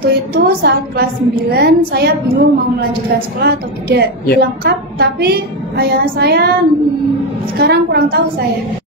Waktu itu saat kelas 9 saya bingung mau melanjutkan sekolah atau tidak. Lengkap, tapi ayah saya sekarang kurang tahu saya.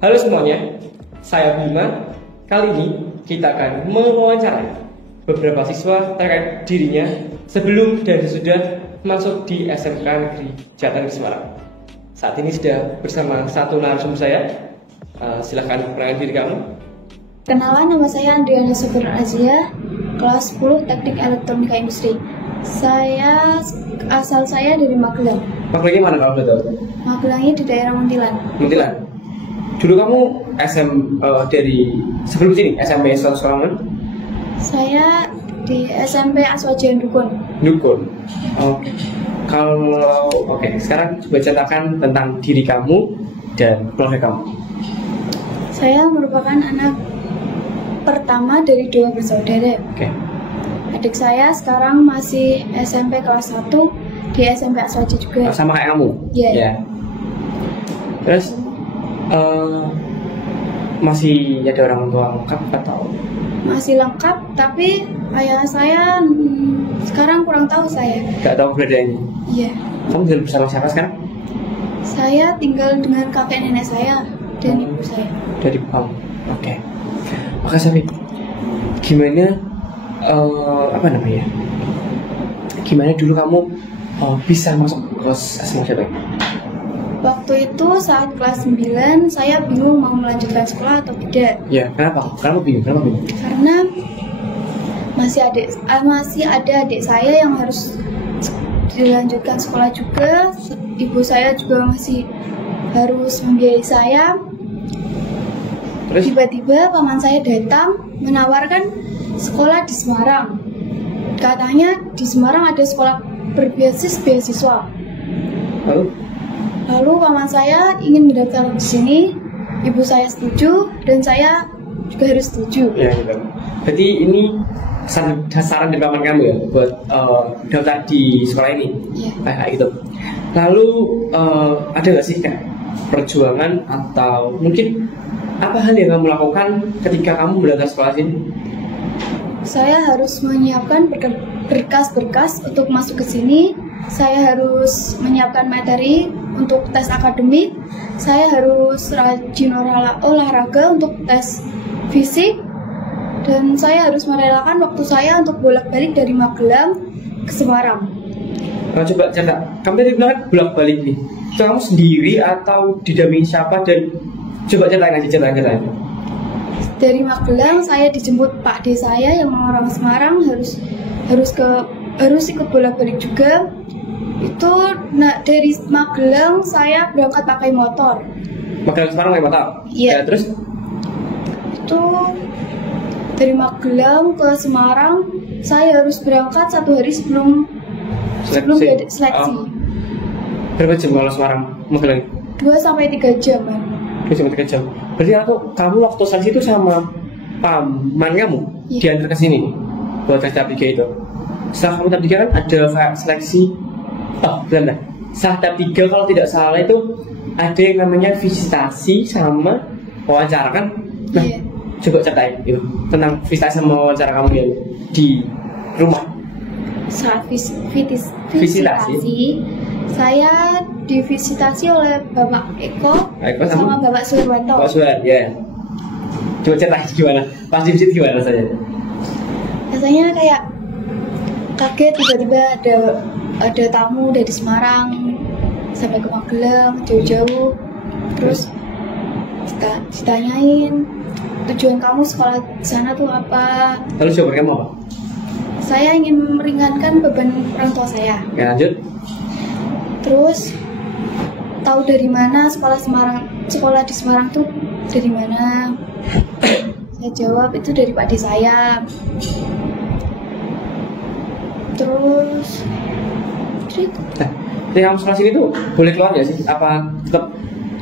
Halo semuanya, saya Bima. Kali ini kita akan mewawancarai beberapa siswa terkait dirinya sebelum dan sesudah masuk di SMK Negeri Jateng Semarang. Saat ini sudah bersama satu narasumber saya. Silakan perkenalkan diri kamu. Kenalan, nama saya Andriana Super Azia, kelas 10 Teknik Elektronika Industri. Asal saya dari Magelang. Magelangnya mana kalau betul? Magelangnya di daerah Muntilan. Muntilan. Dulu kamu dari sebelum sini SMP sekolah mana? Saya di SMP Aswajan Dukun. Dukun. Oke. Sekarang coba ceritakan tentang diri kamu dan keluarga kamu. Saya merupakan anak pertama dari 2 bersaudara. Adik saya sekarang masih SMP kelas 1 di SMP Aswaja juga. Sama kayak kamu? Iya. Terus masih ada orang tua lengkap atau? Masih lengkap, tapi ayah saya sekarang kurang tahu saya. Gak tahu keberadaannya? Iya. Kamu tinggal bersama siapa sekarang? Saya tinggal dengan kakek nenek saya dan ibu saya. Dari kamu? Oke. Makasih. Gimana gimana dulu kamu bisa masuk ke SMK? Waktu itu saat kelas 9 saya bingung mau melanjutkan sekolah atau tidak. Kenapa? Kenapa bingung? Karena masih ada adik saya yang harus dilanjutkan sekolah juga. Ibu saya juga masih harus membiayai saya. Terus tiba-tiba paman saya datang menawarkan sekolah di Semarang. Katanya di Semarang ada sekolah berbasis beasiswa. Lalu paman saya ingin mendaftar di sini, ibu saya setuju dan saya juga harus setuju. Gitu. Berarti ini saran dari paman kamu ya buat daftar di sekolah ini. Gitu. Lalu ada nggak sih perjuangan atau mungkin apa hal yang kamu lakukan ketika kamu mendaftar sekolah ini? Saya harus menyiapkan berkas-berkas untuk masuk ke sini. Saya harus menyiapkan materi untuk tes akademik. Saya harus rajin olahraga untuk tes fisik. Dan saya harus merelakan waktu saya untuk bolak-balik dari Magelang ke Semarang. Coba cerita, kamu tadi bilang bolak-balik nih. Itu kamu sendiri atau didampingi siapa dan coba ceritain. Dari Magelang saya dijemput Pak D saya yang orang Semarang, harus ikut bolak-balik juga. Itu dari Magelang saya berangkat pakai motor. Magelang Semarang pakai motor? Iya. Terus? Itu dari Magelang ke Semarang saya harus berangkat 1 hari sebelum seleksi. Berapa jam kalau Semarang Magelang? 2-3 jam. 2-3 jam. Berarti kamu waktu seleksi itu sama paman kamu diantar ke sini buat tes tahap 3 itu. Setelah kamu tahap 3 kan ada seleksi. Setelah tahap 3 kalau tidak salah itu ada yang namanya visitasi sama wawancara kan? Coba ceritain gitu tentang visitasi sama wawancara kamu yang di rumah. Saat visitasi saya divisitasi oleh Bapak Eko sama Bapak Suherwanto. Bapak Suher, Coba ceritain gimana? Pas di visit gimana rasanya? Rasanya kayak kaget, tiba-tiba ada tamu dari Semarang sampai ke Magelang jauh-jauh. Terus ditanyain tujuan kamu sekolah di sana tuh apa? Lalu jawaban kamu apa? Saya ingin meringankan beban orang tua saya. Lanjut. Terus tahu dari mana sekolah di Semarang tuh dari mana? Saya jawab itu dari Pak D saya. Terus kamu sekolah sini tuh boleh keluar nggak sih? Apa tetap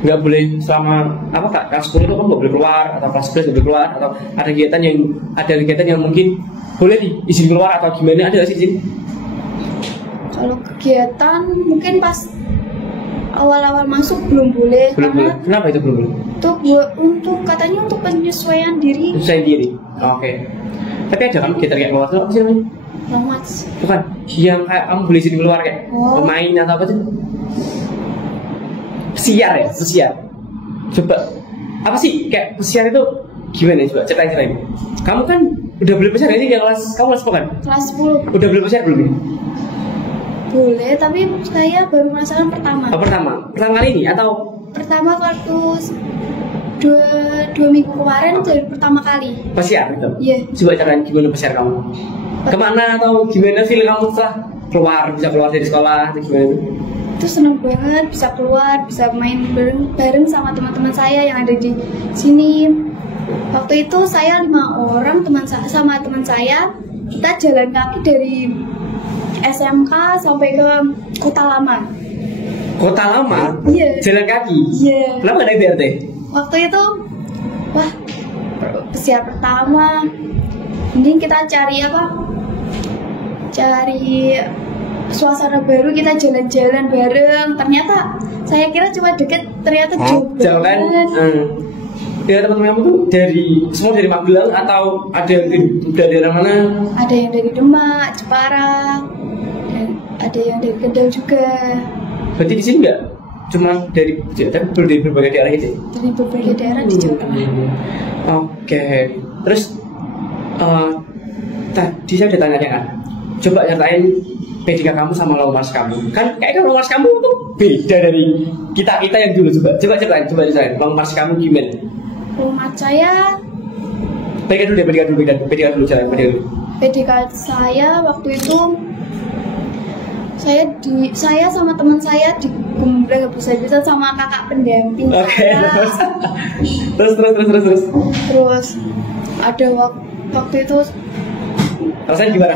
nggak boleh selama kelas 10 itu kan nggak boleh keluar, atau kelas 11 nggak boleh keluar, atau ada kegiatan yang mungkin boleh nih izin keluar atau gimana, ada nggak sih di sini? Kalau kegiatan mungkin pas awal-awal masuk belum boleh. Belum boleh. Kenapa itu belum boleh? Untuk katanya untuk penyesuaian diri. Penyesuaian diri. Oke. Tapi ada kan kegiatan kayak keluar tuh apa sih namanya? Romance. Bukan. Yang kayak kamu boleh izin keluar kayak pemain atau apa sih? Pesiar ya, pesiar. Coba apa sih kayak pesiar itu gimana? Coba ceritain. Kamu kan udah beli pesiar ini yang kelas, kamu kelas apa kan? Kelas 10. Udah beli pesiar belum ini? Boleh, tapi saya baru merasakan pertama. Oh, pertama kali ini atau? Pertama waktu dua minggu kemarin jadi pertama kali. Pesiar itu? Iya. Coba ceritain gimana pesiar kamu? Kemana atau gimana feel kamu setelah keluar, bisa keluar dari sekolah atau gimana itu? Itu seneng banget bisa keluar, bisa main bareng sama teman-teman saya yang ada di sini. Waktu itu saya 5 orang sama teman saya, kita jalan kaki dari SMK sampai ke Kota Lama. Kota Lama? Iya. Jalan kaki? Iya. Kenapa naik BRT? Waktu itu, wah, pesiar pertama. Mending kita cari apa? Cari suasana baru, kita jalan-jalan bareng. Ternyata saya kira cuma deket, ternyata jauh banget. Ya teman-teman kamu tuh semua dari Magelang atau ada yang dari daerah mana? Ada yang dari Demak, Jepara, dan ada yang dari Kendal juga. Berarti di sini nggak cuma dari berbagai daerah itu? Dari berbagai daerah di Jawa Tengah. Oke. Terus tadi saya udah tanya kan, coba ceritain PDK kamu sama long march kamu. Kan kayaknya long march kamu tuh beda dari kita yang dulu. Coba ceritain long march kamu gimana? Long march saya PDK dulu. PDK saya waktu itu saya sama teman saya di Gumbrang bisa sama kakak pendamping. Oke. Terus ada waktu itu rasanya gimana?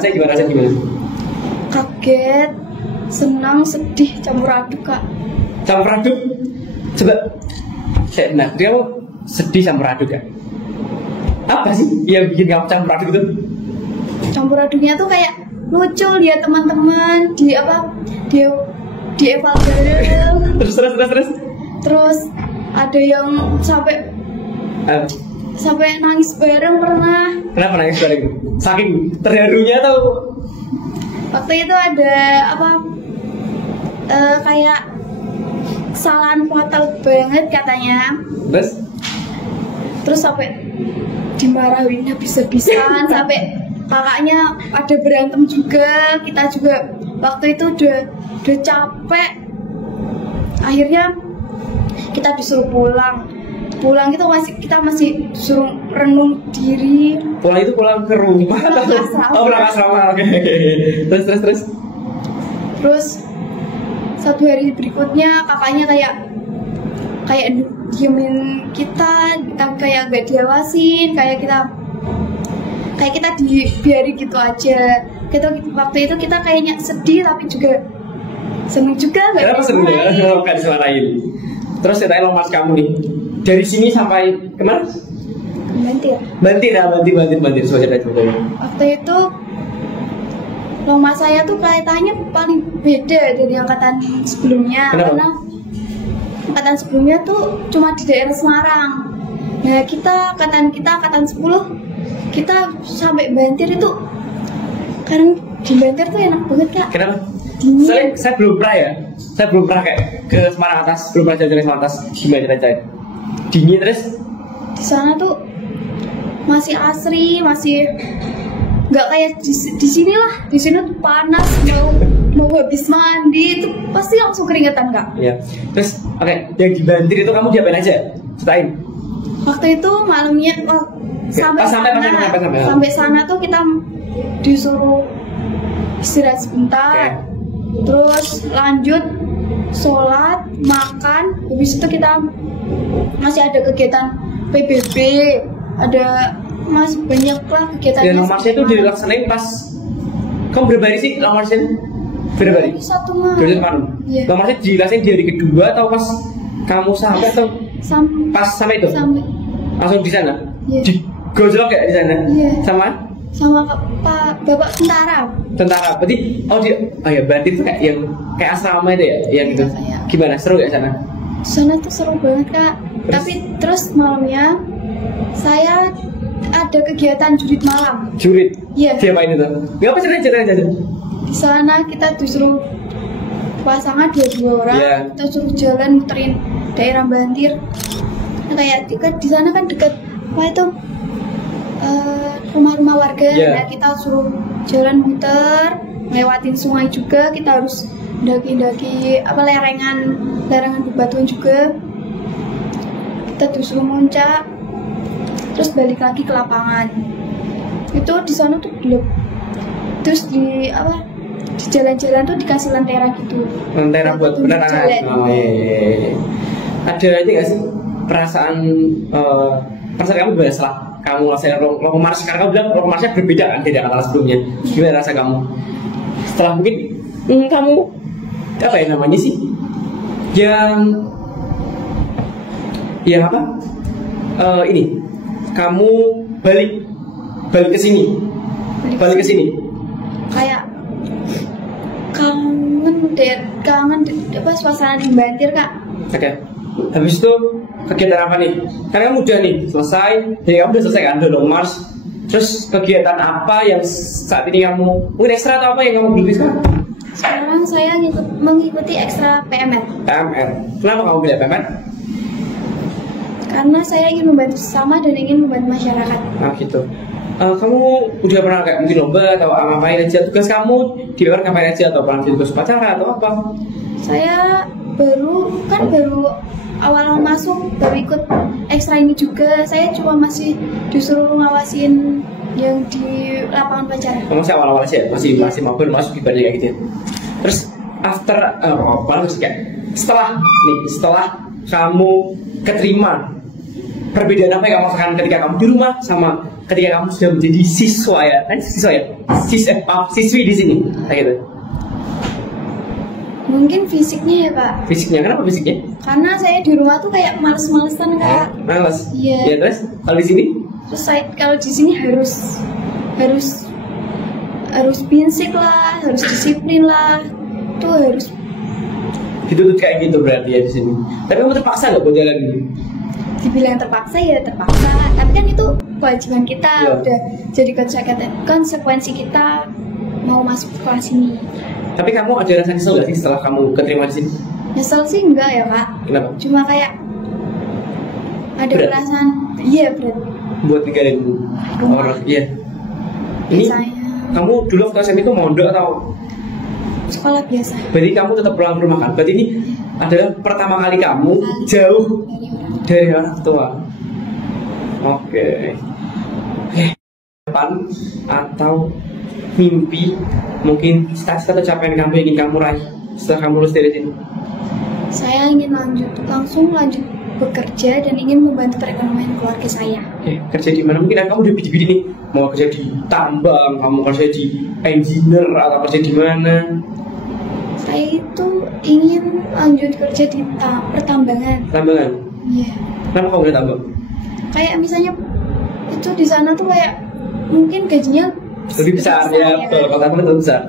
Kaget, senang, sedih, campur aduk kak. Campur aduk? Coba nah dia sedih campur aduk kan? Apa sih yang bikin kamu campur aduk itu? Campur aduknya tuh kayak lucu lihat teman-teman di eval bareng. Terus ada yang sampai nangis bareng pernah. Kenapa nangis bareng? Saking terharunya atau? Waktu itu ada kayak kesalahan fatal banget katanya. Terus sampai dimarahin habis-habisan sampai kakaknya ada berantem juga. Kita juga waktu itu udah capek. Akhirnya kita disuruh pulang itu kita masih suruh renung diri. Pulang itu pulang ke rumah atau pulang asrama? Oke. Terus satu hari berikutnya kakaknya kayak diemin kita kayak gak diawasin, kayak kita dibiarin gitu aja. Waktu itu kita kayaknya sedih tapi juga seneng juga. Kenapa seneng ya? Gak disemarahin. Terus ceritain long march kamu nih. Dari sini sampai kemana? Bantir. Coba ceritain. Waktu itu long march saya tuh kelihatannya paling beda dari angkatan sebelumnya. Kenapa? Karena angkatan sebelumnya tuh cuma di daerah Semarang. Nah angkatan 10 kita sampai Bantir itu, karena di Bantir tuh enak banget kak. Kenapa? Dingin. Saya belum pernah ya. Saya belum pernah kayak ke Semarang atas, belum pernah jalan Semarang atas. Gimana ceritain? Dingin terus? Di sana tuh masih asri, masih nggak kayak di sini lah. Di sini tuh panas, mau habis mandi itu pasti langsung keringetan kak. Iya. Terus yang di Bantir itu kamu diapain aja? Ceritain. Waktu itu malamnya sampai sana tuh kita disuruh istirahat sebentar. Terus lanjut sholat, makan. Habis itu kita masih ada kegiatan PBB, ada masih banyak lah kegiatannya. Dan long march itu dilaksanain pas kamu berapa hari sih long march itu? Berapa hari? 1 malam. Iya. Long march dilaksanain di hari kedua atau pas kamu sampai atau pas sampai itu? Sampai. Langsung di sana? Iya. Di gojlok ya di sana? Iya. Sama sama Pak Bapak tentara. Tentara, berarti ya berarti itu kayak yang kayak asrama itu ya, yang itu. Iya. Gimana, seru ya sana? Sana tuh seru banget Kak. Tapi terus malamnya saya ada kegiatan jurit malam. Jurit? Iya. Diapain itu? Gak apa cerita aja. Di sana kita disuruh pasangan 2 orang, Iya. kita suruh jalan muterin daerah Bantir. Nah, kayak di sana kan dekat apa itu rumah-rumah warga. Iya. Nah, kita suruh jalan muter, lewatin sungai juga. Kita harus daki-daki lerangan bebatuan juga. Kita disuruh muncak, terus balik lagi ke lapangan. Itu di sana tuh gelap. Terus di jalan-jalan tuh dikasih lentera gitu. Lentera buat penerangan. Oh, iya. Ada aja nggak sih perasaan kamu gimana setelah kamu rasain Long March? Sekarang kamu bilang Long March-nya berbeda kan dari kata sebelumnya. Gimana rasa kamu setelah mungkin kamu apa ya namanya sih yang apa ini kamu balik ke sini kayak kangen suasana di Bantir Kak. Oke. Habis itu kegiatan apa nih? Karena kamu udah nih selesai, jadi kamu udah selesai kan Long March. Terus kegiatan apa yang saat ini kamu mungkin ekstra atau apa yang kamu geluti sekarang? Sekarang saya mengikuti ekstra PMR. PMR. Kenapa kamu pilih PMR? Karena saya ingin membantu sesama dan ingin membantu masyarakat. Nah gitu. Kamu udah pernah kayak mungkin lomba atau ngapain aja? Tugas kamu di PMR ngapain aja? Atau pernah tugas upacara atau apa? Saya baru awal masuk baru ikut ekstra ini juga. Saya cuma masih disuruh ngawasin yang di lapangan upacara. Masih awal-awal sih ya? Masih mau masuk ibadah kayak gitu. Terus after setelah kamu keterima, perbedaan apa yang kamu rasakan ketika kamu di rumah sama ketika kamu sudah menjadi siswi di sini kayak gitu? Mungkin fisiknya ya Pak. Fisiknya, kenapa fisiknya? Karena saya di rumah tuh kayak males-malesan Kak. Males? Iya. Ya, terus kalau di sini? Terus kalau di sini harus prinsip lah, harus disiplin lah. Itu harus Dituntut kayak gitu berarti ya di sini. Tapi kamu terpaksa nggak buat jalan ini? dibilang terpaksa ya terpaksa. Tapi kan itu kewajiban kita, Ya. udah jadi konsekuensi kita mau masuk kelas ini. Tapi kamu ada rasa kesel nggak sih setelah kamu keterima di sini? Nyesel sih enggak ya Kak. Kenapa? Cuma kayak ada Berat. perasaan, iya berat. Buat tinggalin Rumah. orang, iya. Ini Biasanya kamu dulu waktu SMA itu mondok atau? sekolah biasa Berarti kamu tetap pulang ke rumah kan? Berarti ini adalah pertama kali kamu jauh dari orang. dari orang tua. Oke. Harapan atau mimpi, mungkin cita-cita atau capaian kamu yang ingin kamu raih setelah kamu lulus dari sini? Saya ingin langsung lanjut bekerja dan ingin membantu perekonomian keluarga saya. Oke, kerja di mana? Mungkin kamu udah bidi-bidi nih, mau kerja di tambang, kamu kerja di engineer atau kerja di mana? Saya itu ingin lanjut kerja di pertambangan. Tambangan. Iya. Kenapa kamu udah tambang? Kayak misalnya itu di sana tuh kayak mungkin gajinya Lebih besar ya, betul. Kalau tambang lebih besar.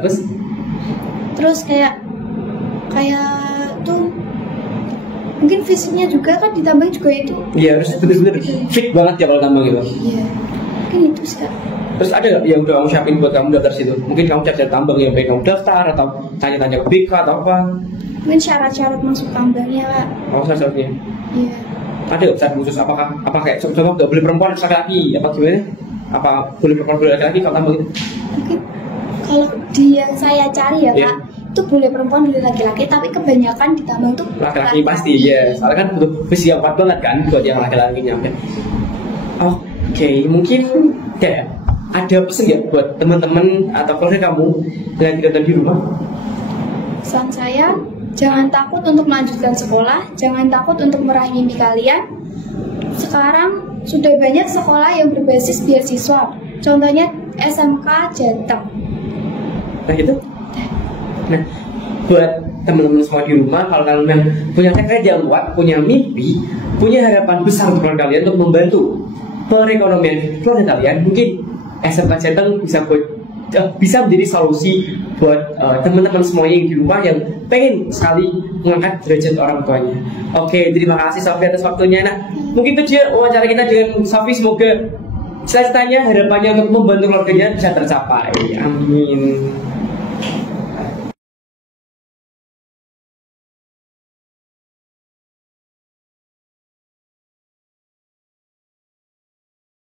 Terus kayak tuh mungkin fisiknya juga kan ditambah juga itu. Iya, harus bener-bener fit banget ya kalau tambang gitu. Iya. Mungkin itu sih Kak. Terus ada nggak yang udah kamu siapin buat kamu daftar situ? Mungkin kamu cari tambang yang pengen kamu daftar atau tanya-tanya ke BK atau apa? Mungkin syarat-syarat masuk tambangnya Kak. Oh, syaratnya. Iya. Ada nggak syarat khusus? Apa kayak contoh nggak boleh perempuan laki-laki? Apa gimana? Apa boleh perempuan boleh laki-laki kalau tambang gitu? Mungkin kalau yang saya cari ya Iya. Kak, itu boleh perempuan boleh laki-laki, tapi kebanyakan di tambang tuh Laki-laki pasti ya. Soalnya kan butuh visi yang kuat banget kan buat yang laki-lakinya. Oke, mungkin ya ada pesan nggak buat teman-teman atau keluarga kamu yang tidak di rumah? Pesan saya, jangan takut untuk melanjutkan sekolah, jangan takut untuk meraih mimpi kalian. Sekarang sudah banyak sekolah yang berbasis beasiswa, contohnya SMK Jateng. Nah gitu. Nah, buat teman-teman semua di rumah, kalau kalian yang punya tekad yang kuat, punya mimpi, punya harapan besar untuk kalian untuk membantu perekonomian keluarga kalian, mungkin SMK Jateng bisa menjadi solusi buat teman-teman semuanya yang di rumah yang pengen sekali mengangkat derajat orang tuanya. Oke, terima kasih Sofi atas waktunya. Nah, mungkin itu dia wawancara kita dengan Sofi. Semoga cita-citanya, harapannya untuk membantu keluarganya bisa tercapai. Amin.